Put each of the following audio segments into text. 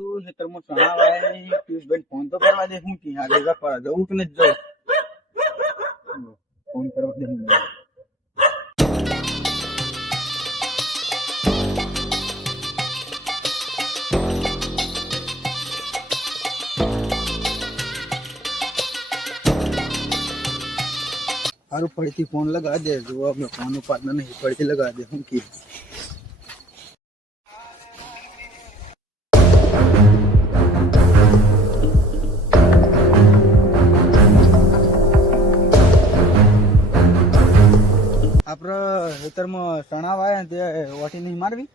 જવું છે તરમો ચણા વાય પિયુષભાઈ ફોન તો કરવા દે હું કી આગળ રખવા જવું કે નથી જવું ફોન કરવા દે हारू पड़ती फोन लगा दे जो अब फोन उपाड़ना नहीं पड़ती लगा दे हम की આપરા હેતરમાં સણા વાયા તે ઓટી નહીં મારવી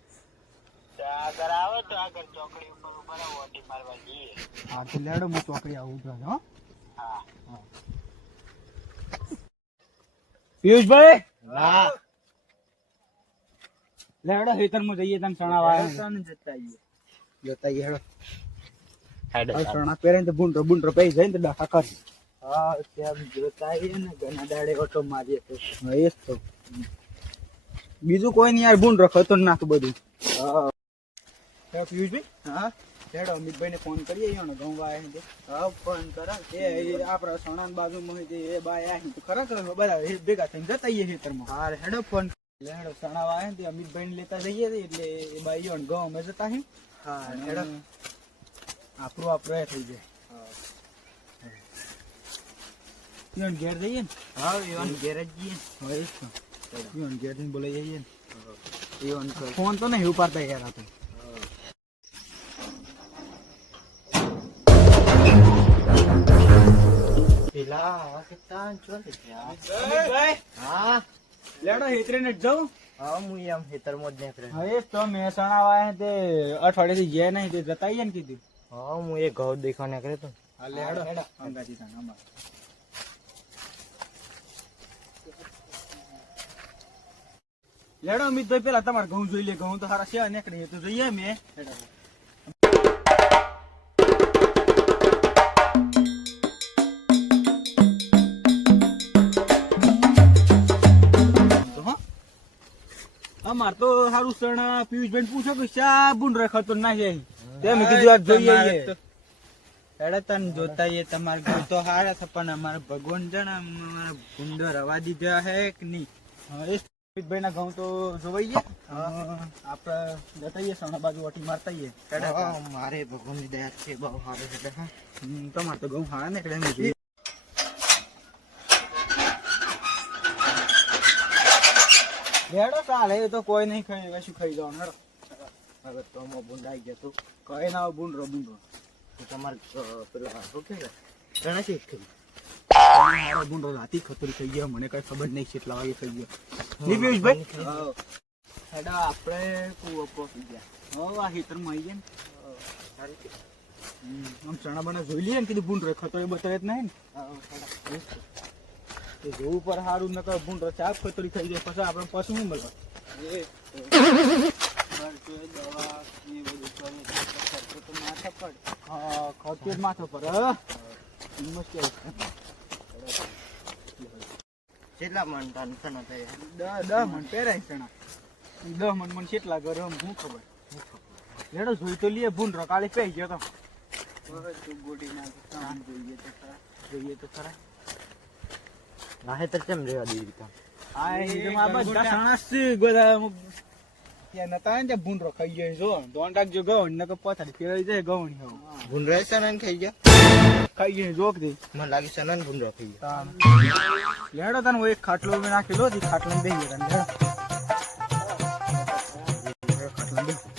આગળ આવે તો આગળ ચોકડી ઉપર ઉભા રહો ઓટી મારવા જઈએ હા તો લેડો હું ચોકડી આવું છું હો હા પિયુષભાઈ હા લેડો હેતરમાં જઈએ તને સણા વાયા કોણ જતા આઈએ જતા હેડો હેડો સણા પહેરે તો બુંડરો પઈ જાય ને ડાકા કરી હા ત્યાં જોતા આઈએ ને ઘણા દાડે ઓટો મારીએ તો હા એ જ તો બીજું કોઈ નહીં યાર બુંડરો ખતો નાખું બધું હા પિયુષભાઈ હા હેડો અમિતભાઈ ને ફોન કરીએ ને ઘઉં વાય છે હા ફોન કરો એ આપડા સણા બાજુમાં હોય એ બાય આહી તો ખરેખર બધા ભેગા થઈને જતા આવીએ ખેતરમાં હા હેડો ફોન હેડો સણા વાય ને અમિતભાઈ ને લેતા જઈએ એટલે એ બાઈ ઘઉં અમે જતા હી હા હેડો આપણું એ થઈ જાય ઘેર જઈએ ને હા એવન ઘેર જ જઈએ હવે એ જ ઘેર જઈને બોલાઈ જઈએ ને ફોન તો નહીં ઉપાડતા યાર આપણે પેલા કેટલા ચોલે હા લેડો હેતરે ને જાઉં હા હું એમ ખેતરમાં જ નીકળે હવે તો મહેસાણા વાય તે અઠવાડિયે થી ગયા નહીં તે જતા આવીએ ને કીધું હા હું એ ઘઉં દેખવા નીકળે તો હા લેડો અંગાજી તાન અમાર લેડો અમિતભાઈ પેલા તમારે ઘઉં જોઈ લે ઘઉં તો સારા છે નીકળે તો જોઈએ મેં અમાર તો સારું સણા પિયુષભાઈ પૂછો કે શા બુંડ રખતો ના છે તેમ કીધું આ જોઈએ હેડો તને જોતા આઈએ તમારે ઘઉં તો હારા છે પણ અમારે ભગવાન જણ અમારા ભૂંડો રવા દીધા હે કે નહીં પિયુષભાઈ ના ઘઉં તો જોવાઈએ આપડે જતાઈએ સણા બાજુ ઓટી મારતાઈએ મારે ભગવાન ની દયા છે બહુ સારું છે તમારે તો ઘઉં હારા નીકળે ને હેડો ચાલે એ તો કોઈ નહીં ખાઈ શું ખાઈ જવાનું હેડો હવે તો અમે બુંડાઈ ગયા તો કઈ ના બુંડરો તમારે પેલા શું કે ગણેશ બુંડરો રાતી ખતરી થઈ ગયા મને કઈ ખબર નહીં કેટલા વાગે થઈ ગયો નહીં પિયુષભાઈ હેડો આપણે કુવો પહોંચી ગયા હવે આ ખેતરમાં આવી ગયા ને આમ ચણા બના જોઈ લઈએ ને કીધું બુંડરો ખતરી બતાવે જ નહીં ને જોવું પર સારું ન કર બુંડરો ચાપ ખતરી થઈ જાય પછી આપણે પશુ શું મળે ખર્ચો માથો પર મુશ્કેલ કેટલા મણ ટેન્શન હતા 10 મણ પહેરાય ચણા 10 મણ કેટલા ઘરે હું ખબર લેડો જોઈ તો લઈએ બુંડરો કાલે પઈ ગયો તો ગોડી ના જોઈએ તો ખરા ના તો કેમ રેવા દીધી આ બધા સણાસ ગોદા ત્યાં નતા ને બુંડરો ખાઈ ગયો જો દોન રાખજો ગૌણ નકર પથારી ફેરવી જાય ગૌણી હવે ભૂંડરા સનન ખાઈ ગયા ખાઈ ગયો જોક દે મને લાગે સનન ભૂંડરા ખાઈ ગયા લેડો તને એક ખાટલો મેં નાખેલો હતી ખાટલો બેસી ગયા તને ખાટલો બેસી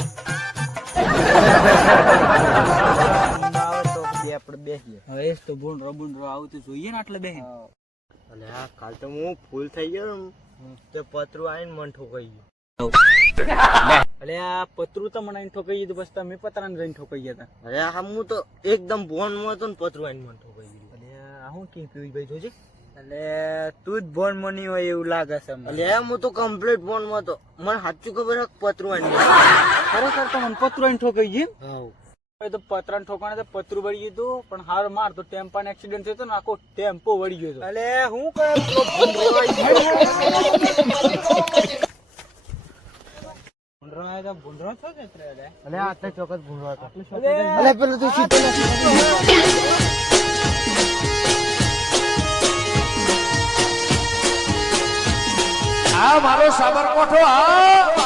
તો બે આપણે બેસીએ હવે તો બુંડરો આવું તો જોઈએ ને આટલે બેસી અને આ કાલ તો હું ફૂલ થઈ ગયો તે પતરું આવીને મન ઠોકાઈ ગયું અલે આ પતરું તો મને ઠોકાઈ ગયું બસ તમે પતરાને જઈને ઠોકાઈ ગયા હતા અરે હા હું તો એકદમ ભોનમાં હતો ને પતરું આવીને મન ઠોકાઈ ગયું અલે આ હું કી પિયુષભાઈ જોજે એટલે તું જ ભોન મની હોય એવું લાગે છે એટલે હું તો કમ્પ્લીટ ભોનમાં હતો મને સાચું ખબર હે પતરું આવીને ખરેખર તો મને પતરું ઠોકાઈ ગયું હા તો પતરાને ઠોકાણે તો પતરું વળી ગયું હતું પણ હાર માર તો ટેમ્પાનો એક્સિડન્ટ થયો હતો ને આખો ટેમ્પો વળી ગયો હતો અલે હું ભૂંડરો આવ્યો તો ભૂંડરો છો જ એટલે રે. અલે આ તો ચોક્કસ ભૂંડો હતો. અલે, અલે પેલું તું સીધો આ મારો સાબરકોઠો આ